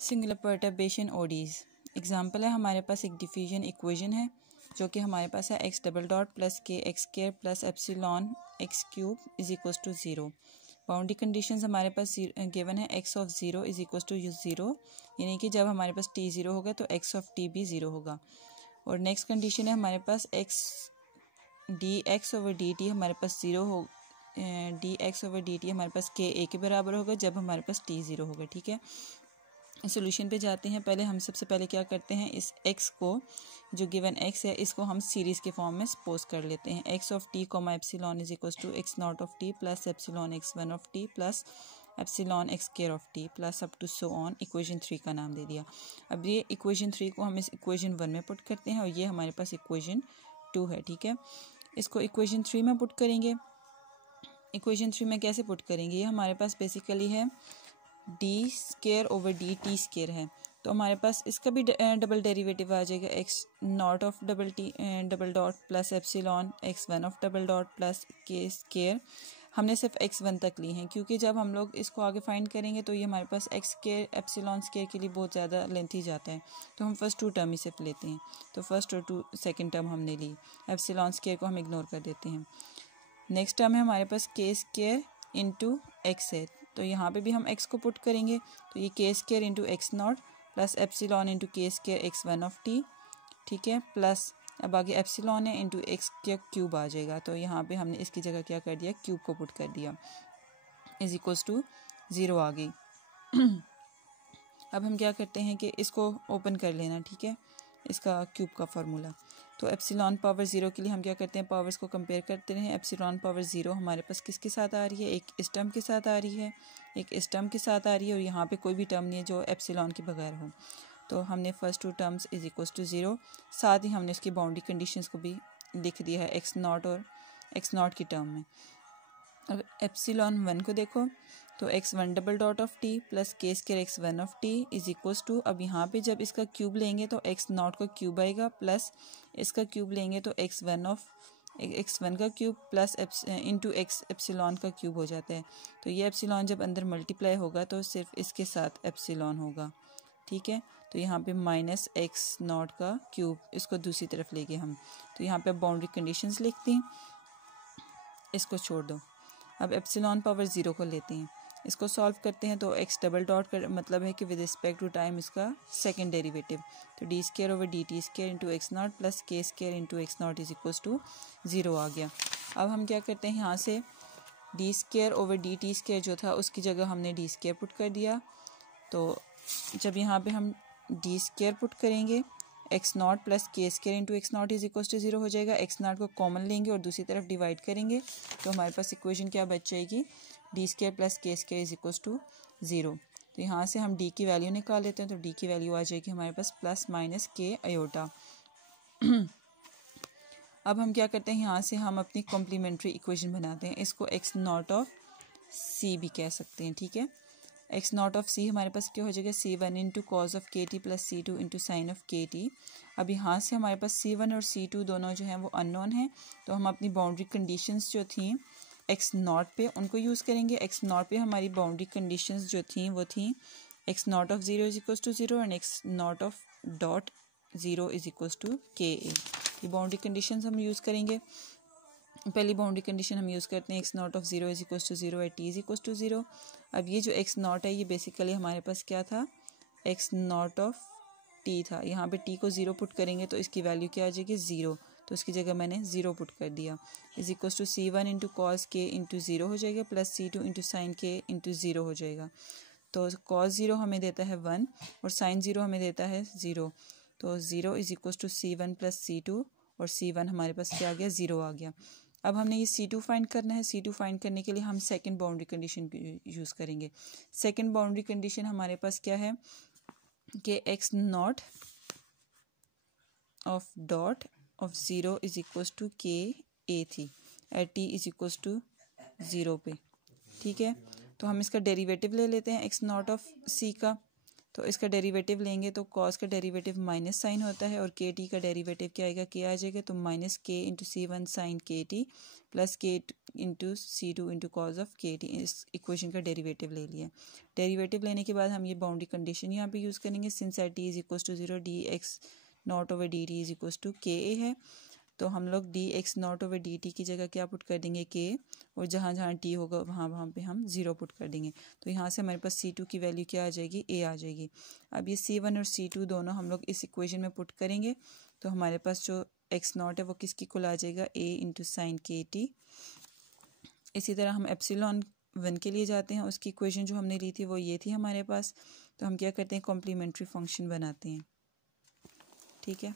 Singular perturbation ओडीज example है, हमारे पास एक डिफिजन इक्वेशन है जो कि हमारे पास है X double dot plus K X square plus epsilon X cube is equal to zero. Boundary conditions हमारे पास गिवन है X of zero is equal to zero, यानी कि जब हमारे पास टी ज़ीरो होगा तो एक्स ऑफ टी भी ज़ीरो होगा। और नेक्स्ट कंडीशन है हमारे पास X D X over D T हमारे पास ज़ीरो हो, D X over D T हमारे पास के ए के बराबर होगा जब हमारे पास टी ज़ीरो होगा। ठीक है, सोल्यूशन पे जाते हैं। पहले हम सबसे पहले क्या करते हैं, इस x को जो गिवन x है इसको हम सीरीज़ के फॉर्म में सपोज कर लेते हैं। x of t comma epsilon is equal to x naught of t plus epsilon x one of t plus epsilon x square of t plus up to so on. Equation 3 का नाम दे दिया। अब ये equation 3 को हम इस equation 1 में put करते हैं और ये हमारे पास इक्वेशन 2 है। ठीक है, इसको इक्वेशन 3 में पुट करेंगे। इक्वेशन 3 में कैसे पुट करेंगे, ये हमारे पास बेसिकली है D square over D t square है, तो हमारे पास इसका भी डबल डेरिवेटिव आ जाएगा। X naught of double dot plus epsilon x one of double dot plus k square. हमने सिर्फ एक्स वन तक ली हैं क्योंकि जब हम लोग इसको आगे फाइंड करेंगे तो ये हमारे पास एक्स स्केयर एप्सिलॉन स्केयर के लिए बहुत ज़्यादा लेंथी जाता है, तो हम फर्स्ट टू टर्म ही सिर्फ लेते हैं। तो फर्स्ट और सेकेंड टर्म हमने ली, एप्सिलॉन स्केयर को हम इग्नोर कर देते हैं। नेक्स्ट टर्म है हमारे पास के स्केयर इंटू एक्स है, तो यहाँ पे भी हम x को पुट करेंगे, तो ये k square into x naught plus epsilon into k square x one of t. ठीक है, प्लस अब आगे एप्सिलॉन है इंटू एक्स का क्यूब आ जाएगा, तो यहाँ पे हमने इसकी जगह क्या कर दिया, क्यूब को पुट कर दिया, इज इक्वल्स टू ज़ीरो आ गई। अब हम क्या करते हैं कि इसको ओपन कर लेना। ठीक है, इसका क्यूब का फार्मूला, तो एप्सिलॉन पावर ज़ीरो के लिए हम क्या करते हैं, पावर्स को कंपेयर करते हैं। एप्सिलॉन पावर ज़ीरो हमारे पास किसके साथ आ रही है, एक इस टर्म के साथ आ रही है, एक इस टर्म के साथ आ रही है, और यहाँ पे कोई भी टर्म नहीं है जो एप्सिलॉन के बगैर हो। तो हमने first two terms is equals to zero, साथ ही हमने इसकी बाउंड्री कंडीशंस को भी लिख दिया है एक्स नॉट और एक्स नॉट की टर्म में। अब एप्सिलॉन वन को देखो, तो x one double dot of t plus k square x one of t is equals to, अब यहाँ पे जब इसका क्यूब लेंगे तो एक्स नॉट का क्यूब आएगा, प्लस इसका क्यूब लेंगे तो एक्स वन का cube plus into x epsilon का क्यूब हो जाता है। तो ये एप्सिलॉन जब अंदर मल्टीप्लाई होगा तो सिर्फ इसके साथ एप्सिलॉन होगा। ठीक है, तो यहाँ पे माइनस एक्स नॉट का क्यूब, इसको दूसरी तरफ लेके हम, तो यहाँ पे बाउंड्री कंडीशंस लिखते हैं, इसको छोड़ दो। अब एप्सिलॉन पावर ज़ीरो को लेते हैं, इसको सॉल्व करते हैं, तो एक्स डबल डॉट का मतलब है कि विद रिस्पेक्ट टू टाइम इसका सेकंड डेरिवेटिव, तो d square over D t square into x naught plus k square into x naught is equals to zero आ गया। अब हम क्या करते हैं, यहाँ से d square over D t square जो था उसकी जगह हमने डी स्केयर पुट कर दिया, तो जब यहाँ पे हम डी स्केयर पुट करेंगे x naught plus k square into x naught is equals to zero हो जाएगा। एक्स नॉट को कॉमन लेंगे और दूसरी तरफ डिवाइड करेंगे, तो हमारे पास इक्वेशन क्या बच जाएगी, d square plus k square is equals to zero. तो यहाँ से हम डी की वैल्यू निकाल लेते हैं, तो डी की वैल्यू आ जाएगी हमारे पास प्लस माइनस के अयोटा। अब हम क्या करते हैं, यहाँ से हम अपनी कॉम्प्लीमेंट्री इक्वेशन बनाते हैं, इसको एक्स नॉट ऑफ सी भी कह सकते हैं। ठीक है, एक्स नॉट ऑफ सी हमारे पास क्या हो जाएगा, c one into cos of k t plus c two into sine of k t. अब यहाँ से हमारे पास सी वन और सी टू दोनों जो हैं वो अननोन हैं, तो हम अपनी बाउंड्री कंडीशंस जो थी एक्स नॉट पे उनको यूज़ करेंगे। एक्स नॉट पे हमारी बाउंड्री कंडीशंस जो थी वो थी x naught of zero is equals to zero and x naught of dot zero is equals to k a. ये बाउंड्री कंडीशंस हम यूज़ करेंगे। पहली बाउंड्री कंडीशन हम यूज़ करते हैं x naught of zero is equals to zero at t is equals to zero. अब ये जो एक्स नॉट है ये बेसिकली हमारे पास क्या था, एक्स नॉट ऑफ टी था, यहाँ पे टी को ज़ीरो पुट करेंगे तो इसकी वैल्यू क्या आ जाएगी, ज़ीरो, तो इसकी जगह मैंने ज़ीरो पुट कर दिया, is equals to c one into cos k into zero हो जाएगा plus c two into sine k into zero हो जाएगा। तो कॉस ज़ीरो हमें देता है वन और साइन ज़ीरो हमें देता है ज़ीरो, तो zero is equals to c one plus c two, और सी वन हमारे पास क्या आ गया, ज़ीरो आ गया। अब हमने ये सी टू फाइंड करना है, सी टू फाइंड करने के लिए हम सेकंड बाउंड्री कंडीशन यूज़ करेंगे। सेकंड बाउंड्री कंडीशन हमारे पास क्या है कि x naught of dot of zero is equals to k a थी at t is equals to zero पे। ठीक है, तो हम इसका डेरिवेटिव ले लेते हैं एक्स नॉट ऑफ सी का, तो इसका डेरिवेटिव लेंगे तो कॉस का डेरिवेटिव माइनस साइन होता है और के टी का डेरिवेटिव क्या आएगा, के आ जाएगा, तो minus k into c one sine k t plus k into c two into cos of k t. इस इक्वेशन का डेरिवेटिव ले लिया। डेरिवेटिव लेने के बाद हम ये बाउंड्री कंडीशन यहाँ पे यूज़ करेंगे, since at t is equal to 0 d x naught over D t is equal to k a है, तो हम लोग d x naught over D t की जगह क्या पुट कर देंगे, के, और जहाँ जहाँ टी होगा वहाँ वहाँ पे हम 0 पुट कर देंगे। तो यहाँ से हमारे पास सी टू की वैल्यू क्या आ जाएगी, ए आ जाएगी। अब ये सी वन और सी टू दोनों हम लोग इस इक्वेशन में पुट करेंगे, तो हमारे पास जो एक्स नॉट है वो किसकी कुल आ जाएगा, ए इंटू साइन के टी। इसी तरह हम एप्सिलॉन वन के लिए जाते हैं, उसकी इक्वेशन जो हमने ली थी वो ये थी हमारे पास, तो हम क्या करते हैं, कॉम्प्लीमेंट्री फंक्शन बनाते हैं। ठीक है।